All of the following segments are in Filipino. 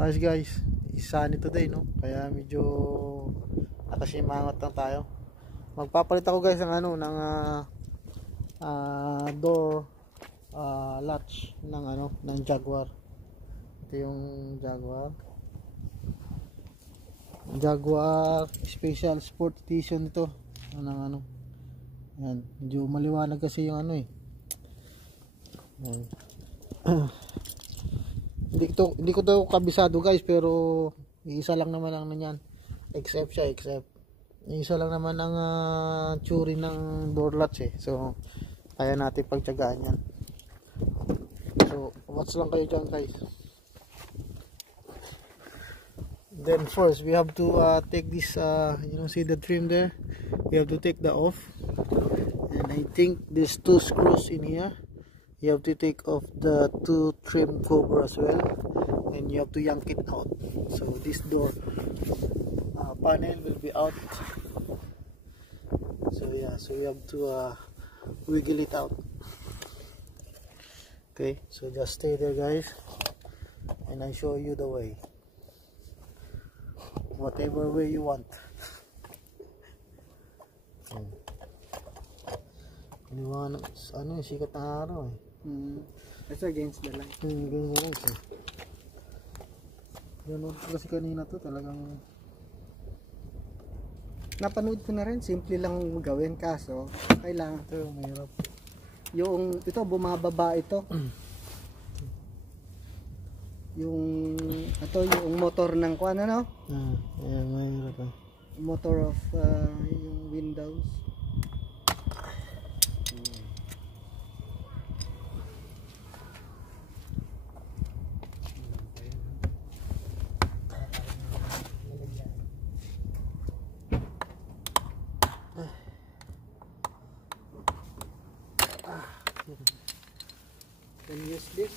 Ayos guys, sunny today no, kaya medyo nakasimangot lang tayo. Magpapalit ako guys ng ano, ng door latch ng ano, ng Jaguar. Ito yung Jaguar Special Sport Edition ito ng ano. Yan, medyo maliwanag kasi yung ano eh. Yan. Hindi ko daw kabisado guys, pero isa lang naman ang nanyan. Except isa lang naman ang tsuri ng door latch eh. So kaya natin pagtiyagaan yan. So watch lang kayo dyan guys. Then first we have to take this you know, see the trim there, we have to take that off. And I think there's 2 screws in here. You have to take off the 2 trim cover as well, and you have to yank it out. So this door panel will be out. So yeah, so you have to wiggle it out. Okay, so just stay there guys, and I show you the way, whatever way you want. Liwanag, ano, sikat ng araw eh. That's against the light. Against the light eh. Ganun kasi kanina to, talagang napanood ko na rin, simple lang gawin, kaso kailangan ito, mahirap. Yung ito bumababa ito. Yung motor ng kuan ano? Ayan, mahirap eh. Motor of yung windows. Can use this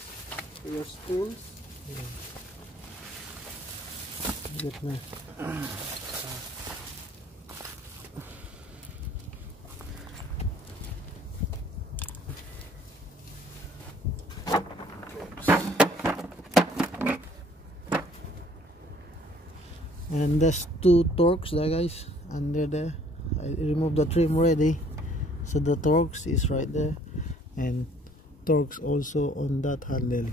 for your stools. Get na. And there's 2 torques there guys, under there. I removed the trim already, so the torques is right there, and torques also on that handle.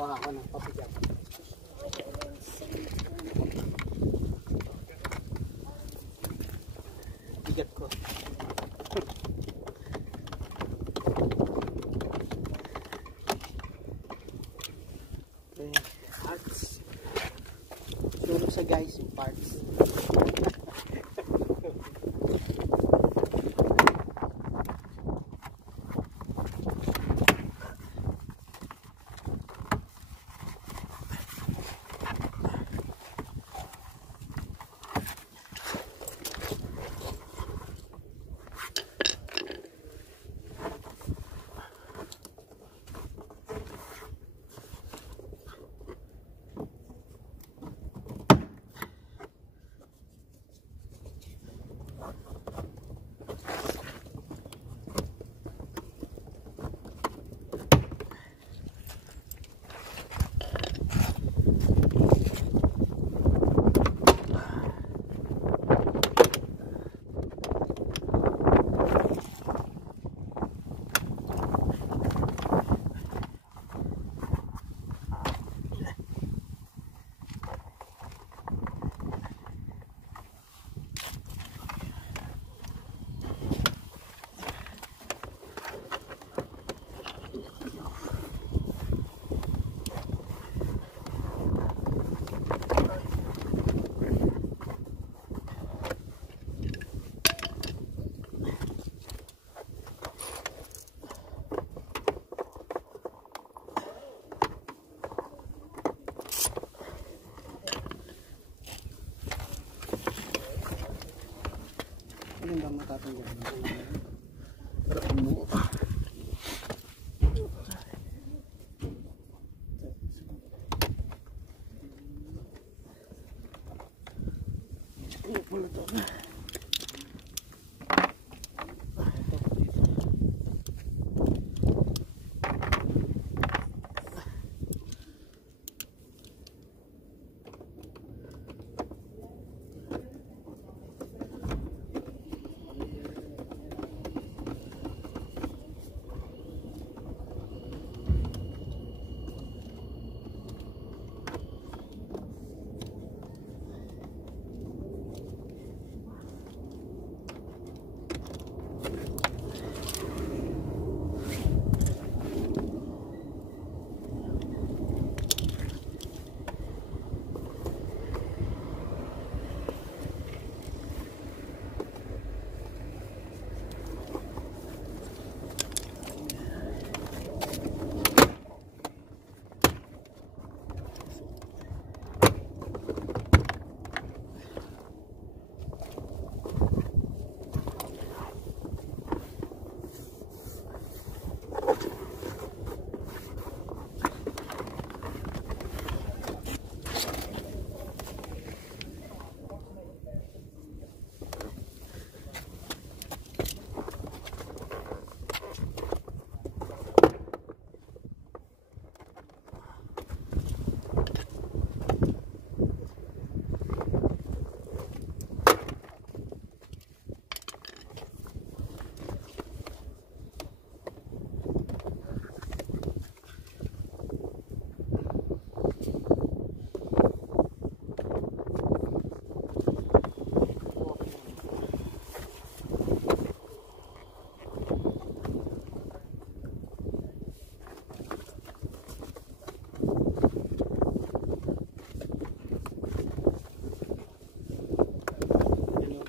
Wala ko ng papigyan. Bigat ko. Okay, parts. Show sa guys yung parts.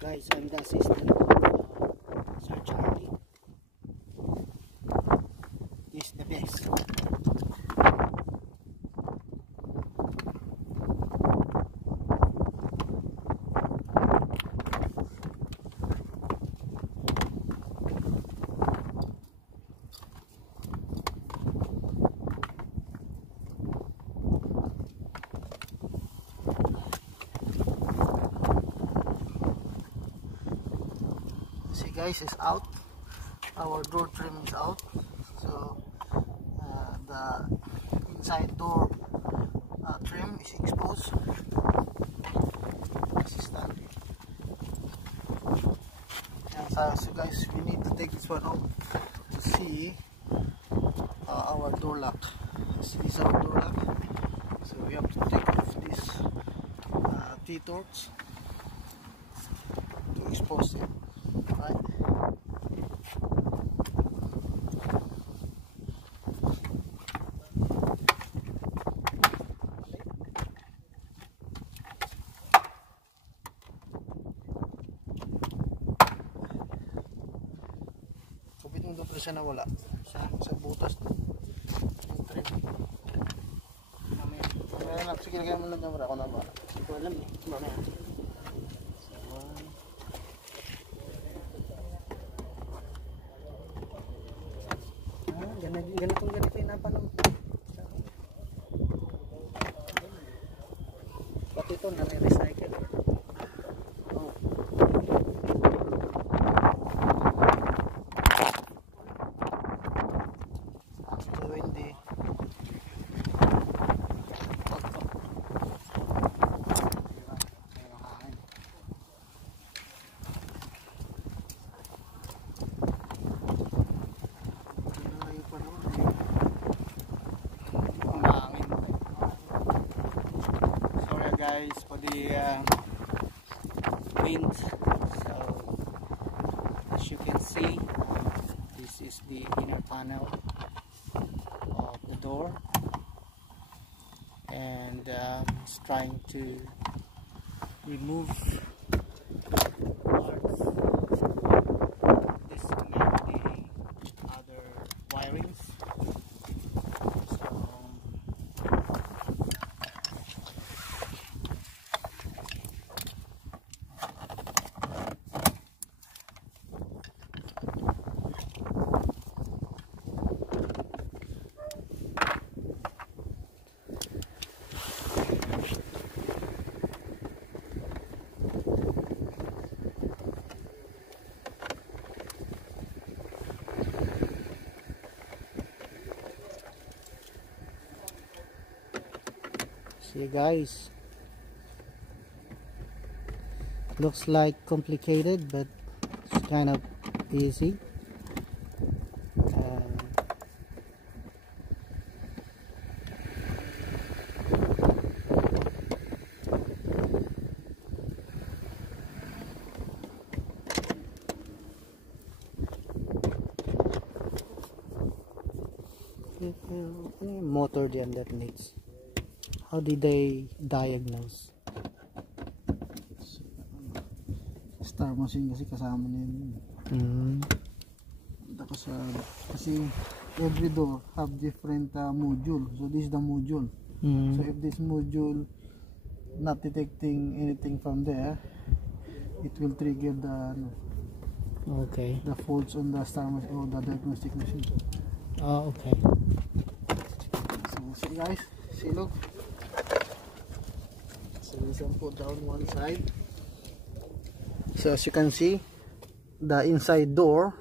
Guys, I'm the assistant of Sir Charlie. He's the best. See guys, it's out. Our door trim is out. So the inside door trim is exposed. Assistant. And so guys, we need to take this one off to see our door lock. This is our door lock. So we have to take off this T-torch to expose it. Right. Kapit mo doon pa siya nawala sa butas ng trim. Mamaya na, sige lagyan mo lang camera ako na ba? Hindi ko alam eh. Mamaya. Ganito yung napanood. Pati ito nare-recycle. Oh. So hindi. Guys, for the wind. So as you can see, this is the inner panel of the door, and it's trying to remove parts, disconnect the other wirings. See guys, looks like complicated, but it's kind of easy. Motor diyan that needs. How did they diagnose? Star machine kasi kasama na yun. Kasi every door have different module. So this is the module. So if this module not detecting anything from there, it will trigger the faults on the star machine or the diagnostic machine. Oh, okay. So see guys, see, look. So we can put down one side. So as you can see, the inside door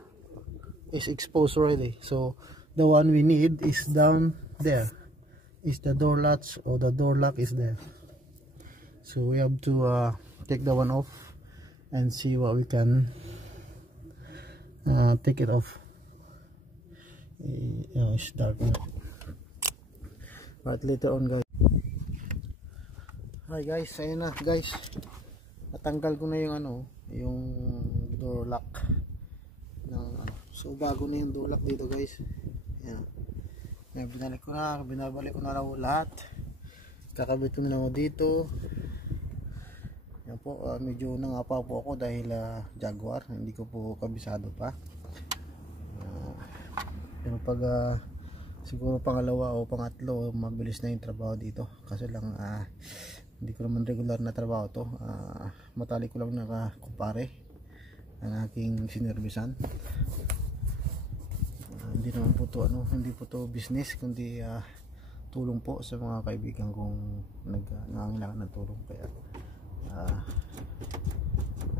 is exposed already. So the one we need is down there. Is the door latch or the door lock is there. So we have to take the one off and see what we can take it off. It's dark now. But later on guys. Hi guys, ayun na guys. Natanggal ko na yung yung door lock ng so bago na yung door lock dito guys. Ayan. Binabalik ko na raw lahat. Kakabit ko na lang dito. Yan po, medyo nangapa po ako dahil Jaguar, hindi ko po kabisado pa. Pero pag siguro pangalawa o pangatlo, mabilis na yung trabaho dito. Kasi lang hindi ko naman regular na trabaho to. Matali ko lang nakakumpare ang aking sinervisan. Hindi naman po to hindi po to business, kundi tulong po sa mga kaibigan kong nangangailangan ng tulong. Kaya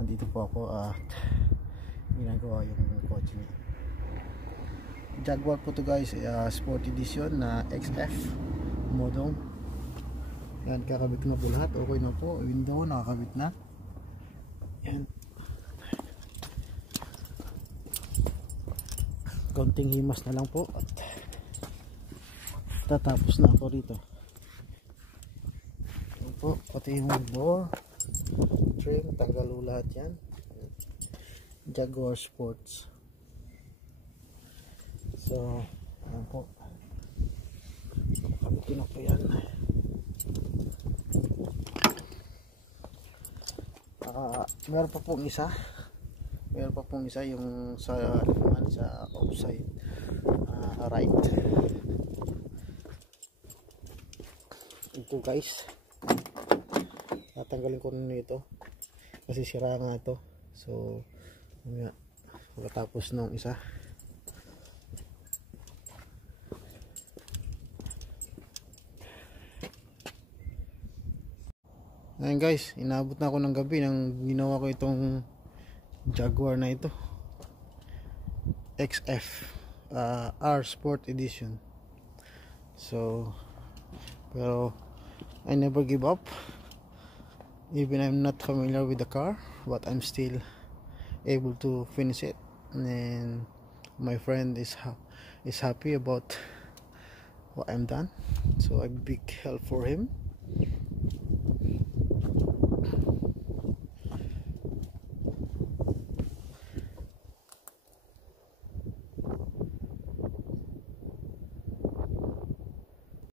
nandito po ako ginagawa yung kotse niya. Jaguar po to guys, sport edition na XF modong. Yan, kakabit na po lahat. Okay na po, window nakakabit na. Yan, konting himas na lang po at tatapos na ako rito. Yan po, pati yung door trim, tanggal lahat yan. Jaguar Sports. So, yan po. Kabitin na po yan. Meron pa pong isa. Meron pa pong isa yung sa offside right. Ito guys. Tatanggalin ko na ito. Kasi sira nga ito. So, pagkatapos nung isa. Ayan guys, inabot na ako ng gabi nang ginawa ko itong Jaguar na ito XF R Sport Edition. So pero I never give up, even I'm not familiar with the car, but I'm still able to finish it. And my friend is happy about what I'm done, so a big help for him.